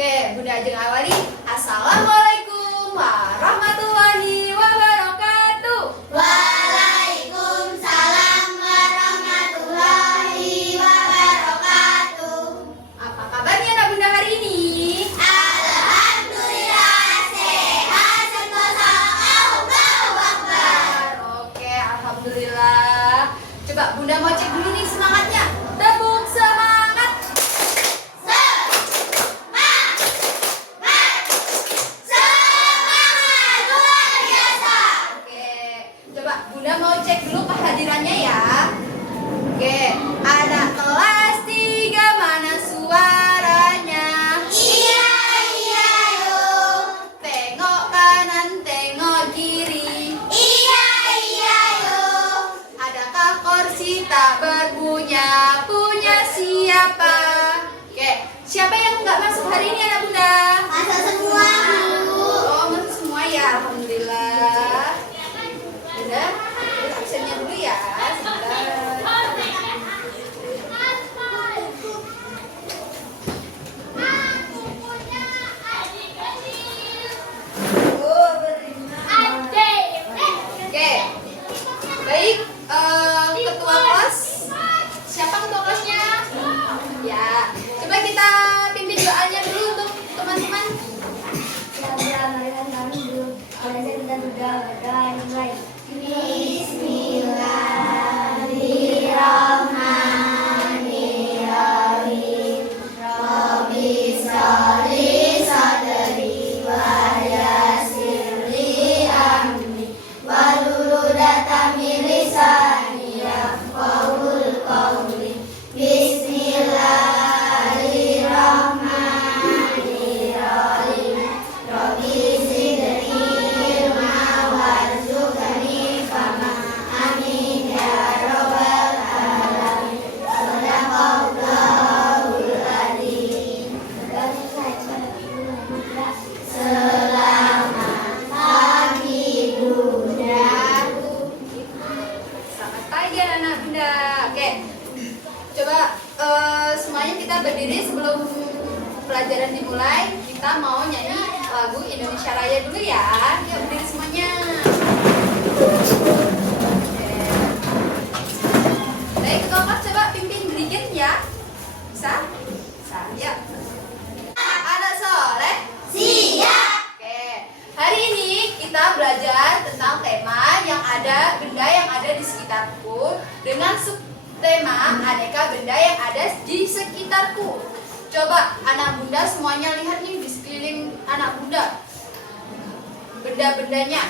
Oke, Bunda Ajeng awali. Assalamualaikum warahmatullahi wabarakatuh. Waalaikumsalam warahmatullahi wabarakatuh. Apa kabarnya anak Bunda hari ini? Alhamdulillah sehat sentosa. Allahu Akbar. Oke, alhamdulillah. Coba Bunda mau cek dulu nih semangatnya. Tepuk semangat. Semangat luar biasa. Oke, coba Bunda mau cek dulu kehadirannya ya. Oke, anak kelas 3 mana suaranya? Iya yo. Tengok kanan, tengok kiri. Iya yo. Adakah kursi tak berpunya? Punya siapa? Oke, siapa yang nggak masuk hari ini anak Bunda? Masa semua Bu. Oh, masuk semua ya, alhamdulillah. Bunda, absennya dulu ya, sebentar. Oke, baik. Ketua kelas, siapa ketua kelasnya? Ya, coba kita pimpin doanya dulu untuk teman-teman. Bismillahirrahmanirrahim. Rabbi sholli sadri wa yassirli amri wahlul 'uqdatam min lisani yafqahul qawli. Bismillahirrahmanirrahim. Rabbi zidni ilma warzuqni fahma. Amin ya rabbal alamin. Shadaqallahul adzim. Selamat pagi Bunda. Selamat pagi anak Bunda. Oke, coba semuanya kita berdiri sebelum pelajaran dimulai. Kita mau nyanyi lagu Indonesia Raya dulu ya. Yuk berdiri semuanya. Oke. Baik, kelompok coba pimpin brigade ya. Bisa? Bisa. Yuk. Anak soleh. Siap. Oke, hari ini kita belajar tentang tema yang ada benda yang ada di sekitarku dengan subtema aneka benda yang ada di sekitarku. Coba anak Bunda semuanya lihat nih di sekeliling anak Bunda. Benda-bendanya.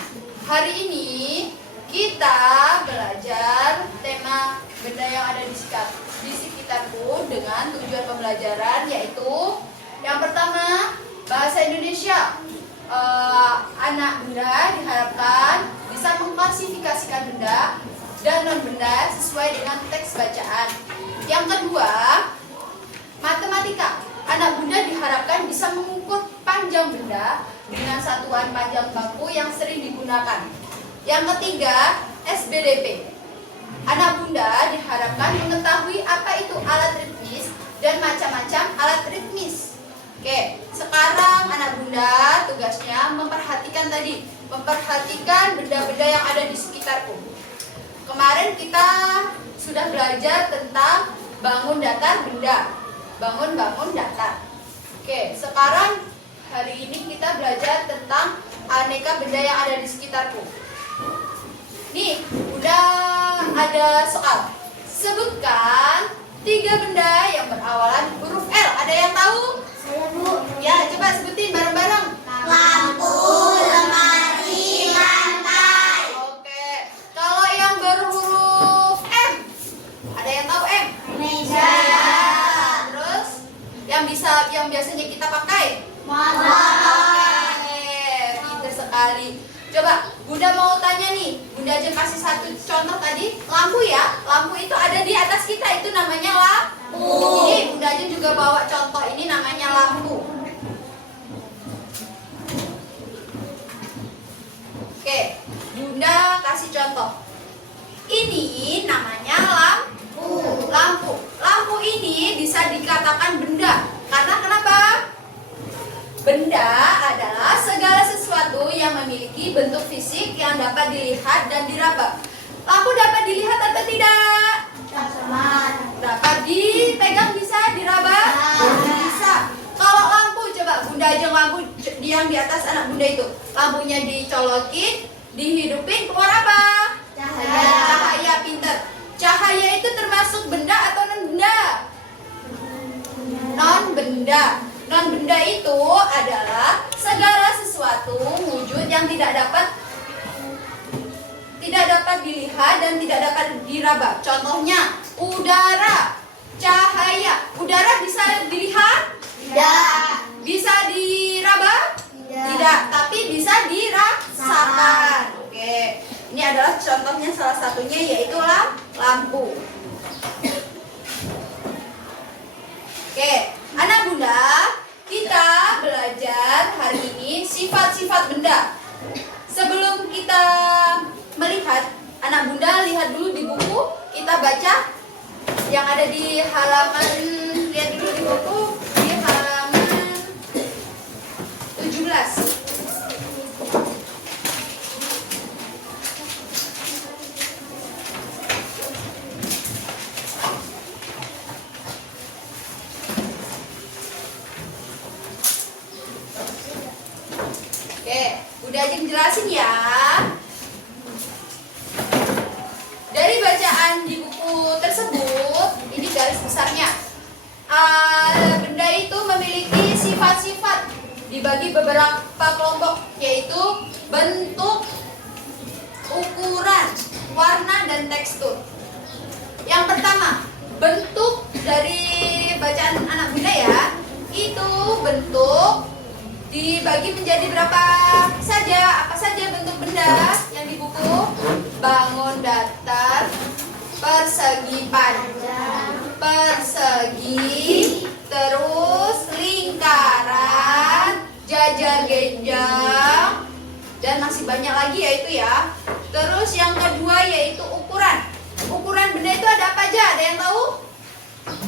Hari ini kita belajar tema benda yang ada di sekitarku dengan tujuan pembelajaran yaitu yang pertama bahasa Indonesia. Anak Bunda diharapkan bisa mengklasifikasikan benda dan non-benda sesuai dengan teks bacaan. Yang kedua, matematika. Anak Bunda diharapkan bisa mengukur panjang benda dengan satuan panjang baku yang sering digunakan. Yang ketiga, SBDP. Anak Bunda diharapkan mengetahui apa itu alat ritmis dan macam-macam alat ritmis. Oke, sekarang anak Bunda tugasnya memperhatikan benda-benda yang ada di sekitarku. Kemarin kita sudah belajar tentang bangun datar benda, bangun datar. Oke, sekarang hari ini kita belajar tentang aneka benda yang ada di sekitarku. Nih, udah ada soal. Sebutkan 3 benda yang berawalan huruf L. Ada yang tahu? Saya Bu. Ya, coba sebutin bareng-bareng. Lampu, lemari, lantai. Oke. Kalau yang berhuruf M, ada yang tahu M? Meja. Terus yang biasanya kita pakai? Motor. Pintar sekali. Coba Bunda mau tanya nih. Bunda aja kasih satu contoh tadi. Lampu ya. Lampu itu ada di atas kita. Itu namanya lampu. Ini Bunda aja juga bawa contoh. Ini namanya lampu. Oke, Bunda kasih contoh. Ini namanya lampu. Lampu ini bisa dikatakan benda. Karena kenapa? yang memiliki bentuk fisik yang dapat dilihat dan diraba. Lampu dapat dilihat atau tidak? Dapat dipegang, bisa diraba? Bisa. Kalau lampu, coba Bunda ajeng lampu yang di atas anak Bunda itu. Lampunya dicolokin, dihidupin, keluar apa? Cahaya, pinter. Cahaya itu termasuk benda atau non benda? Non benda. Non benda itu adalah segala sesuatu wujud yang tidak dapat dilihat dan tidak dapat diraba. Contohnya udara, cahaya. Udara bisa dilihat? Tidak. Bisa diraba? Tidak, tapi bisa dirasakan. Oke. Ini adalah contohnya, salah satunya yaitu lampu. Oke, anak Bunda, kita belajar hari ini sifat-sifat benda. Sebelum kita melihat, anak Bunda lihat dulu di buku, kita baca yang ada di halaman, lihat dulu di buku di halaman 17. Oke, udah Ajeng jelasin ya. Dari bacaan di buku tersebut, ini garis besarnya. Benda itu memiliki sifat-sifat dibagi beberapa kelompok, yaitu bentuk, ukuran, warna, dan tekstur. Yang pertama, bentuk dari bacaan anak Bunda ya, itu bentuk dibagi menjadi berapa saja? Apa saja bentuk benda yang di buku? Bangun datar, persegi panjang, persegi, terus lingkaran, jajar genjang, dan masih banyak lagi yaitu ya. Terus yang kedua yaitu ukuran. Ukuran benda itu ada apa aja? Ada yang tahu?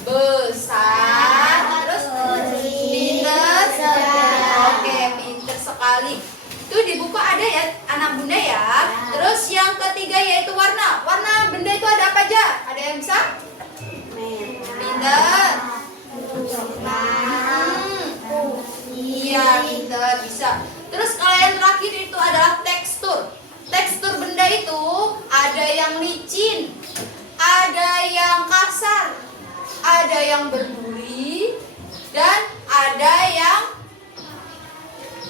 Besar, terus pinter. Oke, pinter sekali. Itu di buku ada ya anak Bunda ya. Terus yang ketiga yaitu warna. Warna benda itu ada apa aja? Ada yang bisa? Pinter. Iya, pinter, bisa. Terus kalau yang terakhir itu adalah tekstur. Tekstur benda itu ada yang licin, ada yang kasar, ada yang berduri, dan ada yang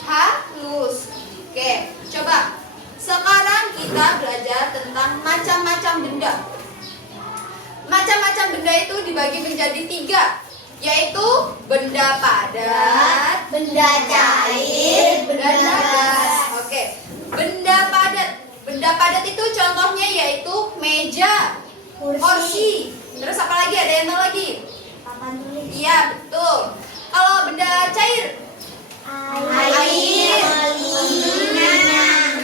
halus. Oke, coba. Sekarang kita belajar tentang macam-macam benda. Macam-macam benda itu dibagi menjadi 3, yaitu benda padat, Benda cair, benda gas. Oke, benda padat. Benda padat itu contohnya yaitu meja, kursi. Terus apa lagi? Ada yang tahu lagi? Papan tulis. Iya, betul. Kalau benda cair, Air.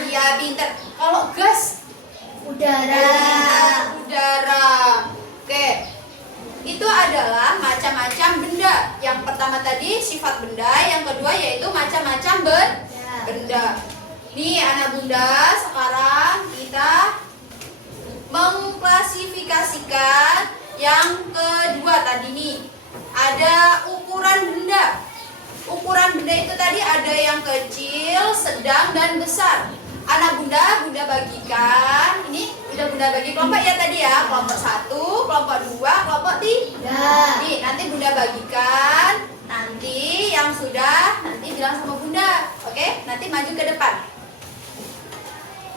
iya, pinter. Kalau gas, Udara. udara. Oke, itu adalah macam-macam benda. Yang pertama tadi sifat benda, yang kedua yaitu macam-macam benda. Nih anak Bunda, sekarang kita mengklasifikasikan yang kedua tadi nih. Ada ukuran benda. Ukuran benda itu tadi ada yang kecil, sedang, dan besar. Anak Bunda bagikan. Ini udah Bunda bagi kelompok ya tadi ya. Kelompok 1, kelompok 2, kelompok 3. Nih nanti Bunda bagikan. Nanti yang sudah nanti bilang sama Bunda. Oke, nanti maju ke depan.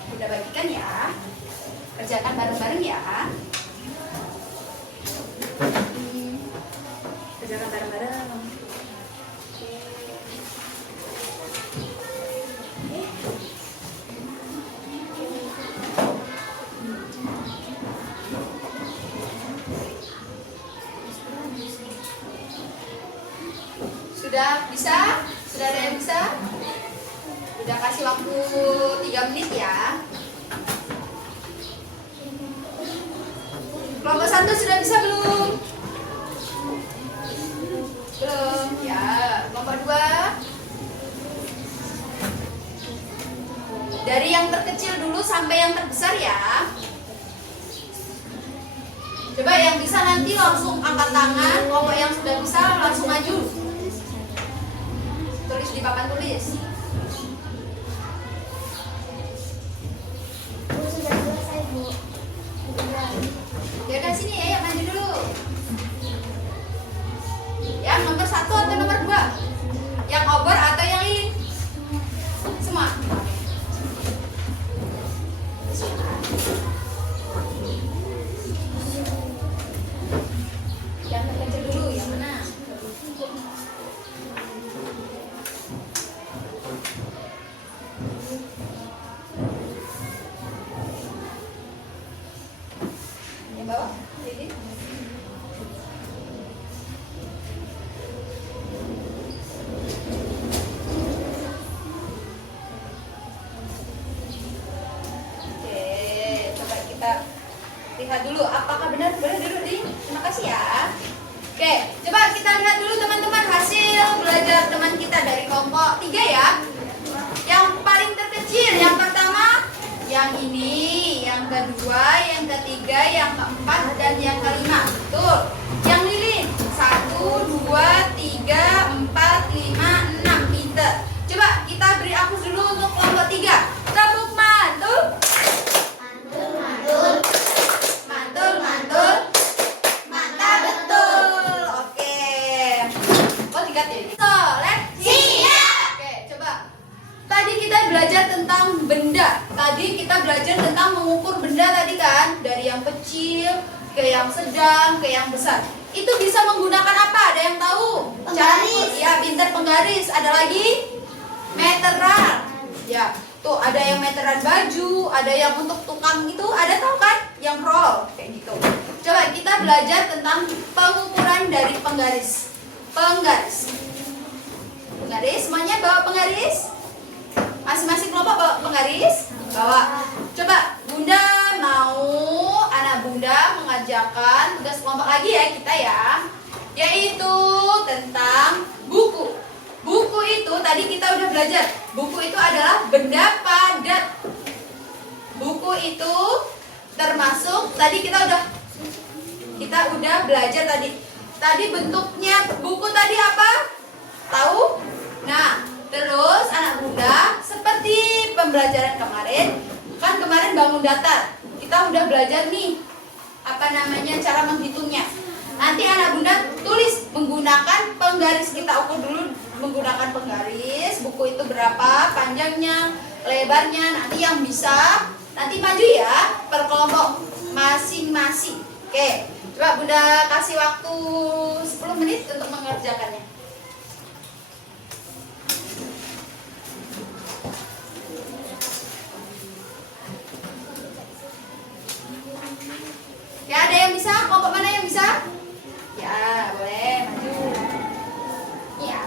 Bunda bagikan ya. Kerjakan bareng-bareng ya. Kerjakan bareng-bareng. Sudah bisa? Sudah ada yang bisa? Udah kasih waktu 3 menit ya. Kelompok 1 sudah bisa belum? Belum. Ya, kelompok 2. terkecil dulu sampai yang terbesar ya. Coba yang bisa nanti langsung angkat tangan, kelompok yang sudah bisa langsung maju. Tulis di papan tulis. Bu, sudah selesai, Bu. Ya udah sini ya, maju dulu. Yang nomor 1 atau nomor 2? Yang obor atau yang lilin? Semua. Yang terkecil dulu, yang mana? Yang bawah, lilin. Lihat dulu apakah benar. Boleh duduk di. Terima kasih ya. Oke, coba kita lihat dulu teman-teman hasil belajar teman kita dari kelompok 3 ya. Yang paling terkecil, yang pertama, yang ini, yang kedua, yang ketiga, yang keempat, dan yang kelima. Betul. Yang lilin 1, 2, 3, 4, 5, 6. Pinter. Coba kita beri aplaus dulu untuk kelompok 3. Tepuk mantul. Mantul, mantul. Mantul, mantul. Mantap betul. Oke. Oh, tiga ya. Soleh. Siap. Oke, coba. Tadi kita belajar tentang benda. Tadi kita belajar tentang mengukur benda tadi kan, dari yang kecil ke yang sedang ke yang besar. Itu bisa menggunakan apa? Ada yang tahu? Penggaris. Ya, pintar penggaris. Ada lagi? Meteran. Ya. Tuh ada yang meteran baju, ada yang untuk tukang itu, ada tahu kan? Yang roll kayak gitu. Coba kita belajar tentang pengukuran dari penggaris. Penggaris. Penggaris, semuanya bawa penggaris? Masing-masing kelompok bawa penggaris? Bawa. Coba Bunda mau anak Bunda mengajarkan tugas kelompok lagi ya kita ya. Yaitu tentang buku. Buku itu tadi kita udah belajar. Buku itu adalah benda padat. Buku itu termasuk tadi kita udah belajar tadi. Tadi bentuknya buku tadi apa? Tahu? Nah, terus anak Bunda seperti pembelajaran kemarin, kan kemarin bangun datar. Kita udah belajar nih apa namanya cara menghitungnya. Nanti anak Bunda tulis menggunakan penggaris. Kita ukur dulu menggunakan penggaris. Buku itu berapa panjangnya, lebarnya. Nanti yang bisa nanti maju ya per kelompok masing-masing. Oke, coba Bunda kasih waktu 10 menit untuk mengerjakannya. Ya, ada yang bisa? Kelompok mana yang bisa? Ya, boleh maju. Ya.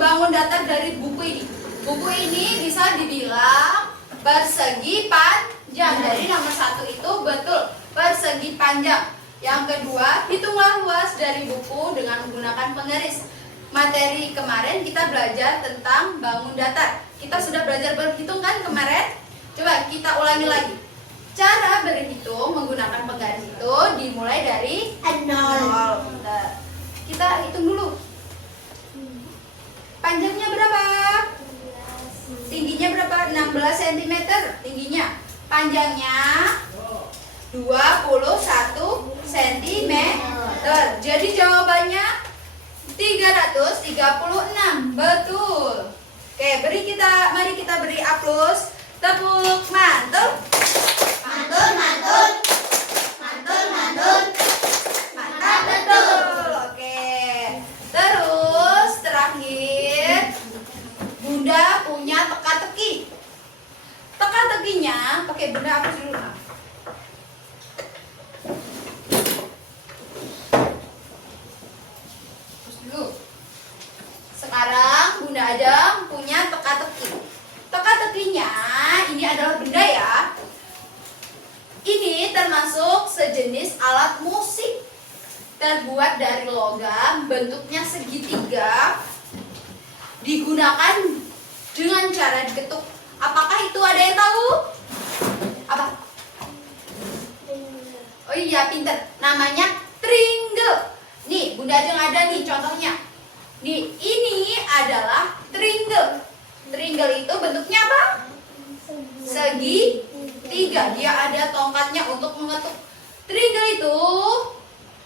bangun datar dari buku ini. Buku ini bisa dibilang persegi panjang. Dari nomor 1 itu betul persegi panjang. Yang kedua, hitunglah luas dari buku dengan menggunakan penggaris. Materi kemarin kita belajar tentang bangun datar. Kita sudah belajar berhitung kan kemarin? Coba kita ulangi lagi. Cara berhitung menggunakan penggaris itu dimulai dari 0. Kita hitung dulu. Panjangnya berapa? Tingginya berapa? 16 cm tingginya. Panjangnya 21 cm. Jadi jawabannya 336. Betul. Oke, mari kita beri aplaus. Tepuk mantul. Mantul, mantul. Mantul, mantul. Mantap, betul. Oke. Terus terakhir, Bunda punya teka-teki. Teka-tekinya pakai Bunda apa dulu? Nah? Terus dulu. Sekarang Bunda Ajeng punya teka-teki. Teka-tekinya ini adalah benda ya. Ini termasuk sejenis alat musik terbuat dari logam, bentuknya segitiga, digunakan dengan cara diketuk. Apakah itu ada yang tahu? Apa? Oh iya, pinter. Namanya tringle. Nih, Bunda Ajeng ada nih contohnya. Nih, ini adalah tringle. Tringle itu bentuknya apa? Segitiga. Dia ada tongkatnya untuk mengetuk. Tringle itu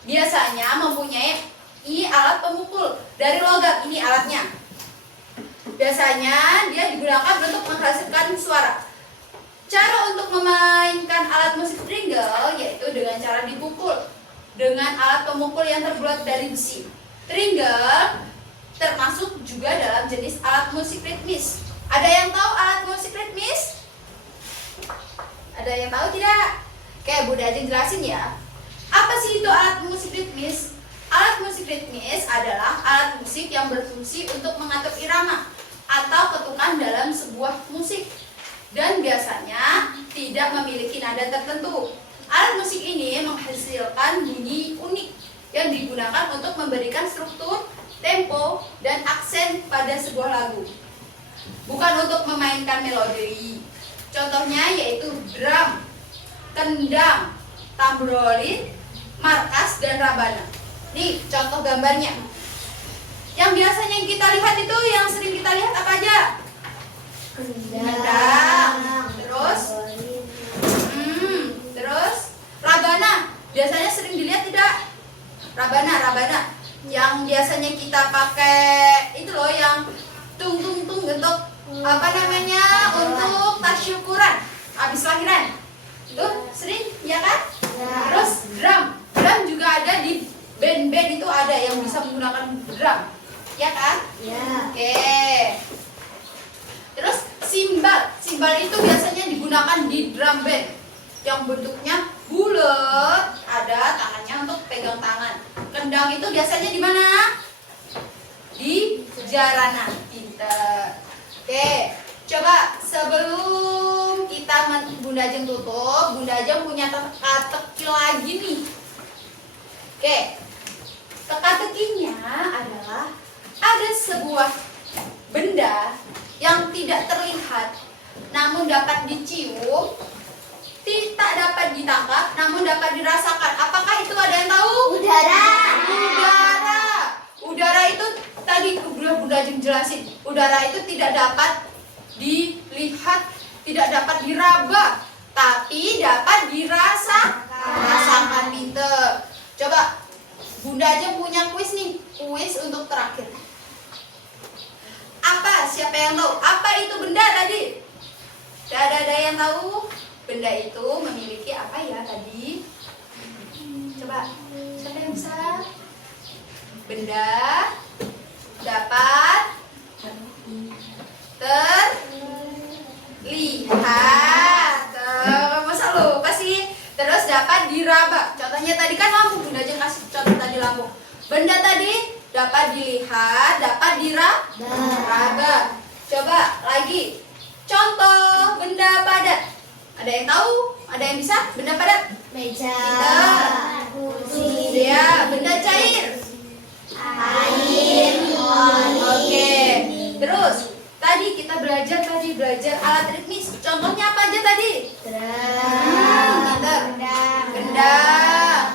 biasanya mempunyai alat pemukul dari logam. Ini alatnya. Biasanya dia digunakan untuk menghasilkan suara. Cara untuk memainkan alat musik tringle yaitu dengan cara dipukul dengan alat pemukul yang terbuat dari besi. Tringle termasuk juga dalam jenis alat musik ritmis. Ada yang tahu alat musik ritmis? Ada yang tahu tidak? Oke, Bunda Ajeng jelasin ya. Apa sih itu alat musik ritmis? Alat musik ritmis adalah alat musik yang berfungsi untuk mengatur irama atau ketukan dalam sebuah musik dan biasanya tidak memiliki nada tertentu. Alat musik ini menghasilkan bunyi unik yang digunakan untuk memberikan struktur, tempo, dan aksen pada sebuah lagu. Bukan untuk memainkan melodi. Contohnya yaitu drum, kendang, tambolin, markas, dan rabana. Nih contoh gambarnya. Yang biasanya kita lihat itu, yang sering kita lihat apa aja? Kendang. Terus rabana. Biasanya sering dilihat tidak? Rabana. Yang biasanya kita pakai itu loh, yang tung untuk apa namanya? Untuk tasyukuran habis lahiran. Itu sering ya kan? Ya. Terus drum juga ada di band-band, itu ada yang bisa menggunakan drum. Ya kan? Ya. Oke. Terus simbal itu biasanya digunakan di drum band yang bentuknya bulat, ada tangannya untuk pegang tangan. Kendang itu biasanya di mana? Di jaranan. Pinter. Oke, coba sebelum kita Bunda Ajeng tutup, Bunda Ajeng punya teka-teki lagi nih. Oke, teka-tekinya adalah ada sebuah benda yang tidak terlihat namun dapat dicium, tidak dapat ditangkap namun dapat dirasakan. Apakah itu, ada yang tahu? Udara. Udara itu tadi Bunda Ajeng jelasin. Udara itu tidak dapat dilihat, tidak dapat diraba, tapi dapat dirasakan. Pinter. Coba Bunda Ajeng punya kuis nih, kuis untuk terakhir. Apa? Siapa yang tahu? Apa itu benda tadi? Ada yang tahu? Benda itu memiliki apa ya tadi? Coba, siapa yang bisa? Benda dapat terlihat. Masa lupa sih? Terus dapat diraba. Contohnya tadi kan lampu. Bunda Ajeng kasih contoh tadi lampu. Benda tadi dapat dilihat, dapat diraba. Coba lagi. Contoh benda padat. Ada yang tahu? Ada yang bisa? Benda padat? Meja. Kursi. Ya, benda cair. Air. Oke. Terus tadi kita belajar alat ritmis. Contohnya apa aja tadi? Pinter. Gendang.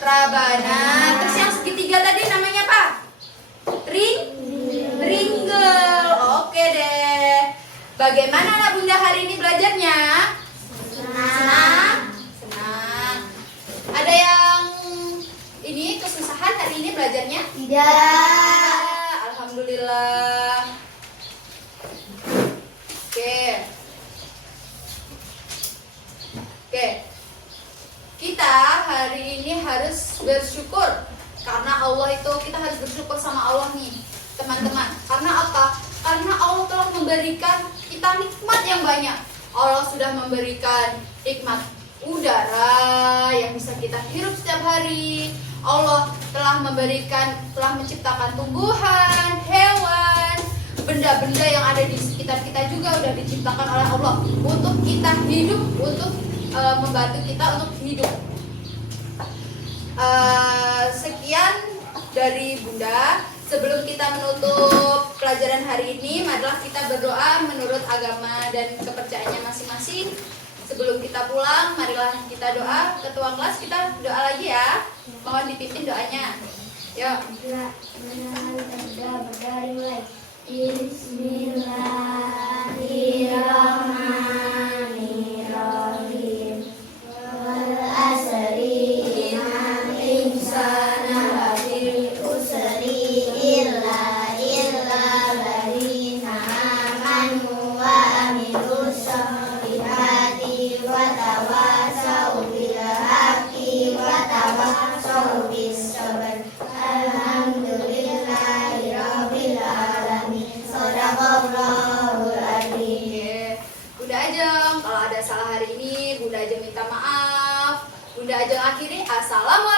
Rabana. Terus yang segitiga tadi namanya apa? Tringle. Oke deh. Bagaimana anak Bunda hari ini belajarnya? Senang. Tidak. Alhamdulillah. Oke. Kita hari ini harus bersyukur karena Allah itu kita harus bersyukur sama Allah nih, teman-teman. Karena apa? Karena Allah telah memberikan kita nikmat yang banyak. Allah sudah memberikan nikmat udara yang bisa kita hirup setiap hari. Allah telah menciptakan tumbuhan, hewan, benda-benda yang ada di sekitar kita juga udah diciptakan oleh Allah untuk kita hidup, untuk membantu kita untuk hidup. Sekian dari Bunda. Sebelum kita menutup pelajaran hari ini, marilah kita berdoa menurut agama dan kepercayaannya masing-masing. Sebelum kita pulang, marilah kita doa. Ketua kelas kita doa lagi ya. Mohon dipimpin doanya. Yuk. Bismillahirrahmanirrahim. Wal asri innal insana lafi khusri illa alladzina amanu wa amilus solihati wa tawassaw bil haqqi wa tawassaw bis sabr. Alhamdulillahi rabbil alamin. Shadaqallahul adzim. Bunda Ajeng, kalau ada salah hari ini, Bunda Ajeng minta maaf. Bunda Ajeng akhiri. Assalamualaikum.